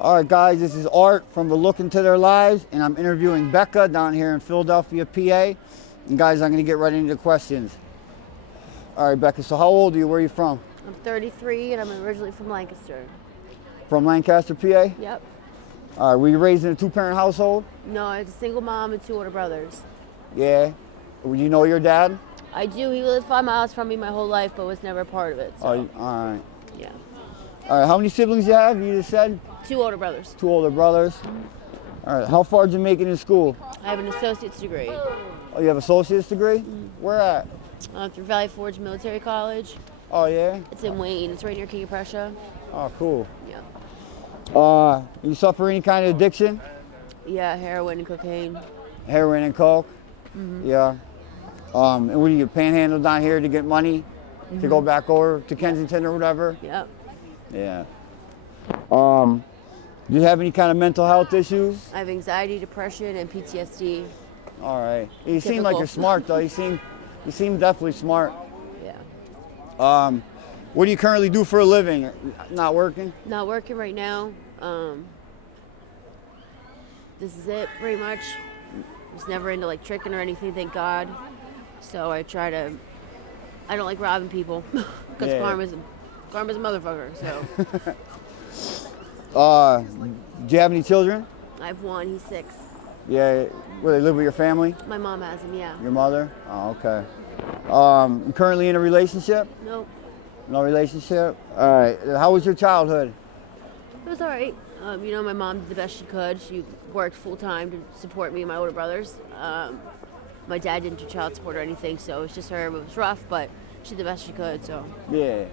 All right, guys, this is Art from Look Into Their Lives, and I'm interviewing Becca down here in Philadelphia, PA. And guys, I'm going to get right into the questions. All right, Becca, so how old are you? Where are you from? I'm 33 and I'm originally from Lancaster. From Lancaster, PA? Yep. All right, were you raised in a two-parent household? No, I was a single mom and two older brothers. Yeah. Would you know your dad? I do. He lived 5 miles from me my whole life, but was never a part of it. So. Oh, all right. Yeah. All right, how many siblings you have? You just said? 2 older brothers. 2 older brothers. All right, how far did you make it in school? I have an associate's degree. Oh, you have an associate's degree? Where at? Through Valley Forge Military College. Oh, yeah? It's in Wayne. It's right near King of Prussia. Oh, cool. Yeah. You suffer any kind of addiction? Yeah, heroin and cocaine. Heroin and coke? Yeah. And what do you panhandle down here to get money to go back over to Kensington or whatever? Yep. Yeah. Do you have any kind of mental health issues? I have anxiety, depression, and PTSD. All right. You seem like you're smart though. You seem definitely smart. Yeah. What do you currently do for a living? Not working? Not working right now. This is it, pretty much. Was never into like tricking or anything, thank God. So I don't like robbing people because karma's a motherfucker. So. Do you have any children? I have one. He's 6. Yeah. Where they live with your family? My mom has him. Yeah. Your mother? Oh, okay. You currently in a relationship? Nope. No relationship? All right. How was your childhood? It was all right. My mom did the best she could. She worked full time to support me and my older brothers. My dad didn't do child support or anything, so it was just her. It was rough, but she did the best she could. So. Yeah.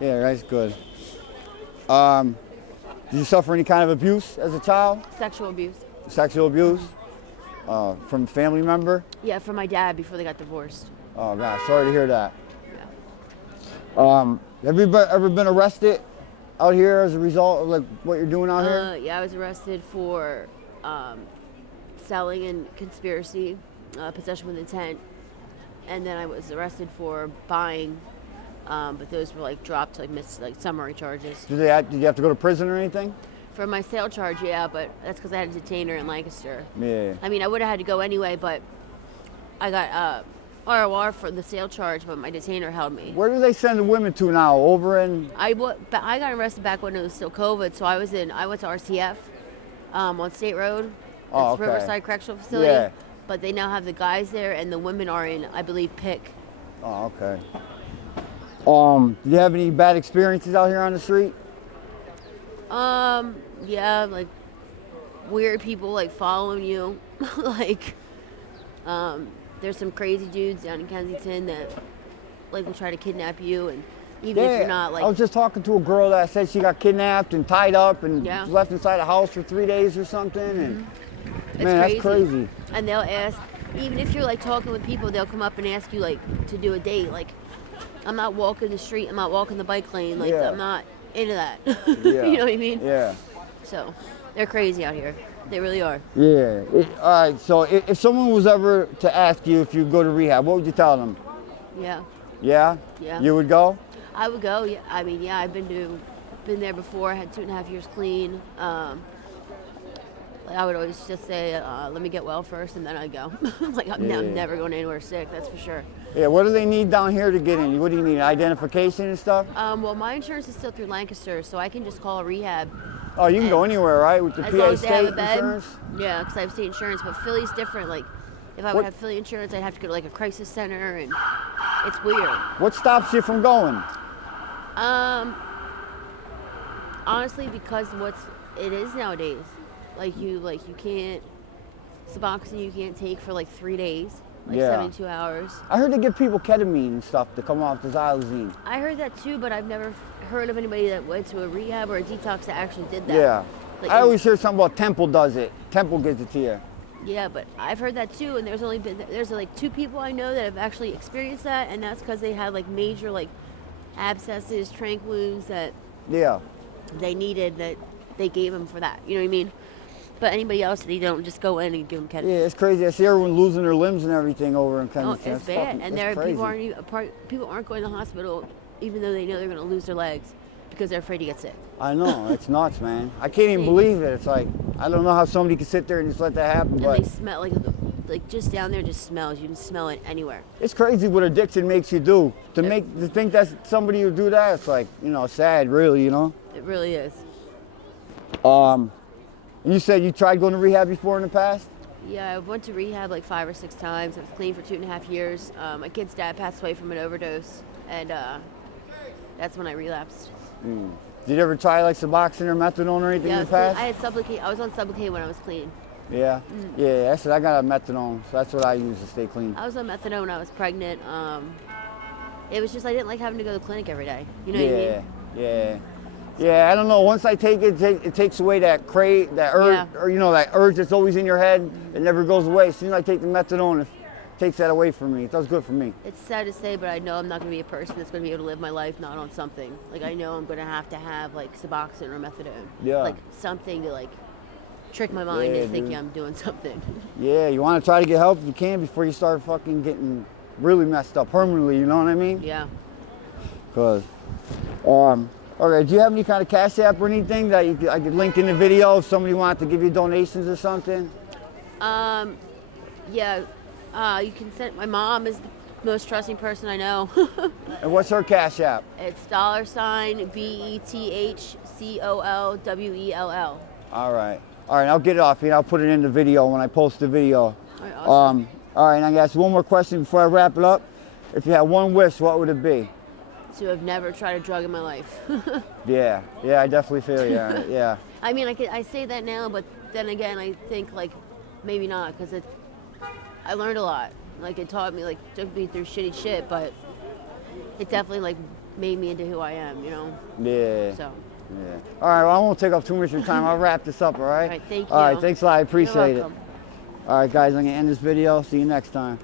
Yeah, that's good. Did you suffer any kind of abuse as a child? Sexual abuse. Sexual abuse? From a family member? Yeah, from my dad before they got divorced. Oh, gosh, sorry to hear that. Yeah. Have you ever been arrested out here as a result of like what you're doing out here? Yeah, I was arrested for selling and conspiracy, possession with intent, and then I was arrested for buying, but those were like dropped to like summary charges. Did you have to go to prison or anything? For my sale charge, yeah, but that's because I had a detainer in Lancaster. Yeah. I mean, I would have had to go anyway, but I got ROR for the sale charge, but my detainer held me. Where do they send the women to now? Over in? I got arrested back when it was still COVID, so I went to RCF on State Road. Oh, It's okay. Riverside Correctional Facility. Yeah. But they now have the guys there, and the women are in, I believe, PIC. Oh, okay. Do you have any bad experiences out here on the street? Yeah, like weird people like following you. There's some crazy dudes down in Kensington that like will try to kidnap you, and even if you're not like. I was just talking to a girl that said she got kidnapped and tied up and Yeah. left inside a house for 3 days or something. And It's man, that's crazy. And they'll ask, even if you're like talking with people, they'll come up and ask you like to do a date. Like, I'm not walking the street, I'm not walking the bike lane. Like, Yeah. I'm not into that. Yeah. You know what I mean? Yeah. So, they're crazy out here. They really are. Yeah. All right. So if someone was ever to ask you if you go to rehab, what would you tell them? Yeah. Yeah. Yeah. You would go? I would go. Yeah. I mean, yeah. I've been there before. I had 2.5 years clean. I would always just say, let me get well first, and then I'd go. I'm never going anywhere sick. That's for sure. Yeah. What do they need down here to get in? What do you need? Identification and stuff? Well, my insurance is still through Lancaster, so I can just call a rehab. Oh, you can go anywhere, right? With the As PA long as they have state a bed. insurance? Yeah, because I have state insurance, but Philly's different. Like, if I would have Philly insurance, I'd have to go to like a crisis center, and it's weird. What stops you from going? Honestly, because it is nowadays. Like you can't Suboxone you can't take for like 3 days, like 72 hours. I heard they give people ketamine and stuff to come off the xylazine. I heard that too, but I've never heard of anybody that went to a rehab or a detox that actually did that. Yeah. Like, I always hear something about Temple does it. Temple gives it to you. Yeah, but I've heard that too, and there's like 2 people I know that have actually experienced that, and that's because they had like major like abscesses, trank wounds that they needed, that they gave them for that. You know what I mean? But anybody else, they don't just go in and give them ketamine. Yeah, it's crazy. I see everyone losing their limbs and everything over in Kensington. Oh, it's bad, and people aren't going to the hospital even though they know they're going to lose their legs. because they're afraid to get sick. I know, it's nuts, man. I can't even believe it. It's like, I don't know how somebody can sit there and just let that happen. And but they smell, like just down there just smells. You can smell it anywhere. It's crazy what addiction makes you do. To think that somebody would do that, it's like, you know, sad, really, you know? It really is. You said you tried going to rehab before in the past? Yeah, I went to rehab like 5 or 6 times. I was clean for 2.5 years. My kid's dad passed away from an overdose, and that's when I relapsed. Did you ever try like Suboxone or methadone or anything in the past? I had Sublocade. I was on Sublocade when I was clean. Yeah, yeah. I got a methadone, so that's what I use to stay clean. I was on methadone when I was pregnant. It was just I didn't like having to go to the clinic every day. You know what I mean? Yeah. I don't know. Once I take it, it takes away that urge, or you know, that urge that's always in your head. It never goes away. As soon as I take the methadone, it takes that away from me. It does good for me. It's sad to say, but I know I'm not going to be a person that's going to be able to live my life not on something. Like I know I'm going to have like Suboxone or methadone. Yeah. Like something to like trick my mind into thinking I'm doing something. Yeah, you want to try to get help if you can before you start fucking getting really messed up permanently, you know what I mean? Yeah. Cause, okay, do you have any kind of Cash App or anything that I could link in the video if somebody wanted to give you donations or something? Yeah, you can send, my mom is the most trusting person I know. And what's her Cash App? It's $BETHCOLWELL. All right, I'll get it off here and I'll put it in the video when I post the video. All right, awesome. All right, and I guess one more question before I wrap it up. If you had one wish, what would it be? To have never tried a drug in my life. Yeah, I definitely feel you. Yeah. I mean, I say that now, but then again, I think like maybe not, because I learned a lot. Like it taught me, like took me through shitty shit, but it definitely like made me into who I am, you know? Yeah. So. Yeah. All right, well, I won't take up too much of your time. I'll wrap this up, all right? All right, thank you. All right, thanks a lot. I appreciate it. You're welcome. All right, guys, I'm going to end this video. See you next time.